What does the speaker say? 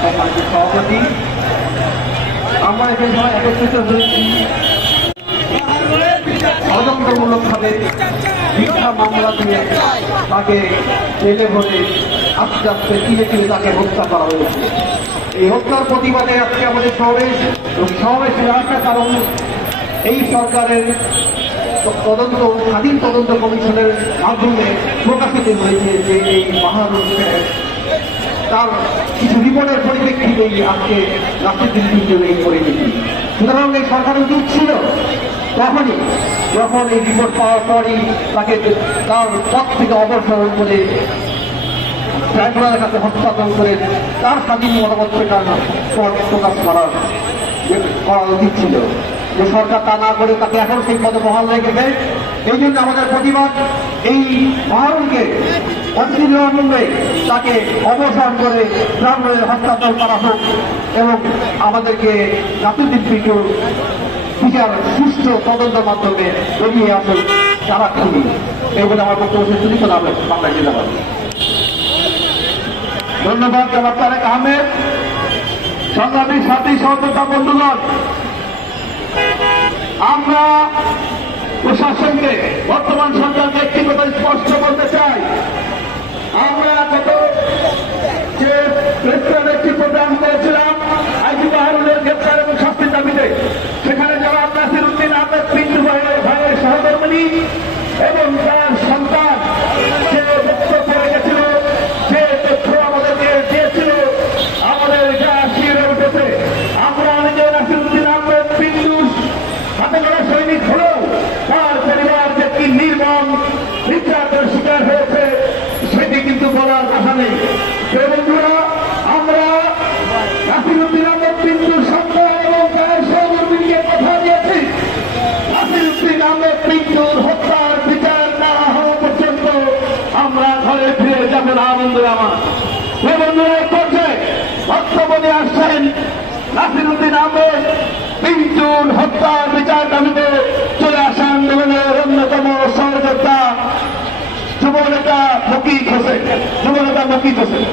সম্মানিত সভাপতি, আমরা এখানে সবাই একত্রিত হয়েছি ষড়যন্ত্রমূলকভাবে মিথ্যা মামলা দিয়ে তাকে জেলে ভরে আস্তে আস্তে ধীরে ধীরে তাকে হত্যা করা হয়েছে। এই হত্যার প্রতিবাদে আজকে আমাদের সমাবেশের একটা কারণ, এই সরকারের স্বাধীন তদন্ত কমিশনের মাধ্যমে প্রকাশিত হয়েছে যে এই মাহারুনকে তার কিছু রিপোর্টের পরিপ্রেক্ষিতেই আজকে রাষ্ট্রীয় জন্য এই পরিণতি। সুতরাং এই সরকারের উচিত ছিল তখনই, যখন এই রিপোর্ট পাওয়ার পরই তাকে তার পদ থেকে অবসর করে ট্রাইব্যুনালের কাছে হস্তান্তর করে তার স্বাধীন মতামত প্রকাশ করা উচিত ছিল। যে সরকার তা না করে তাকে এখন সেই পদে বহাল রেখেছে। এই জন্য আমাদের প্রতিবাদ, এই মাহারুনকে অবিলম্বে তাকে অবসর করে ট্রাইব্যুনালে হস্তান্তর করা হোক এবং আমাদেরকে জাতির পিছুর বিচার সুষ্ঠু তদন্তের মাধ্যমে এগিয়ে আসুন যারা খুবই। এই বলে আমার বক্তব্য শেষ করি। বাংলায় জিন্দাবাদ। ধন্যবাদ জনাব তারেক আহমেদ। সংগ্রামী সাথী সহযোদ্ধা বন্ধুগণ, আমরা প্রশাসনকে, বর্তমান সরকারকে একটি কথা স্পষ্ট করতে চাই। আমরা গত যে প্রেসক্লাবে একটি প্রোগ্রাম করেছিলাম আইজি মাহারুনের গ্রেপ্তার এবং শাস্তির দাবিতে, সেখানে যারা নাসির উদ্দিন আহমেদ পিন্টু ভাইয়ের সহকর্মী এবং তার সন্তান যে বক্তব্য করে গেছিল, যে তথ্য আমাদেরকে দিয়েছিল, আমাদের এটা শিরে উঠেছে। আমরা অনেকে নাসির উদ্দিন আহমেদ পিন্টু হাতে গড়া সৈনিক হলেও তার পরিবার যে কি নির্মম নির্যাতনের শিকার হয়েছে সেটি কিন্তু বলার কথা নেই। বন্ধুরা, আমরা নাসির উদ্দিন আহমেদ পিন্টুর সন্তান এবং তার সহকর্মীকে কথা দিয়েছি, নাসির উদ্দিন আহমেদ পিন্টুর হত্যার বিচার না হওয়া পর্যন্ত আমরা ঘরে ফিরে যাব না। বন্ধুরা আমার, বন্ধুরা, এক পর্যায়ে বক্তব্য নিয়ে আসছেন নাসির উদ্দিন আহমেদ পিন্টুর হত্যার বিচার দাবিতে চলে আসা আন্দোলনের অন্যতম সহযোদ্ধা যুবনেতা মকিত হোসেন।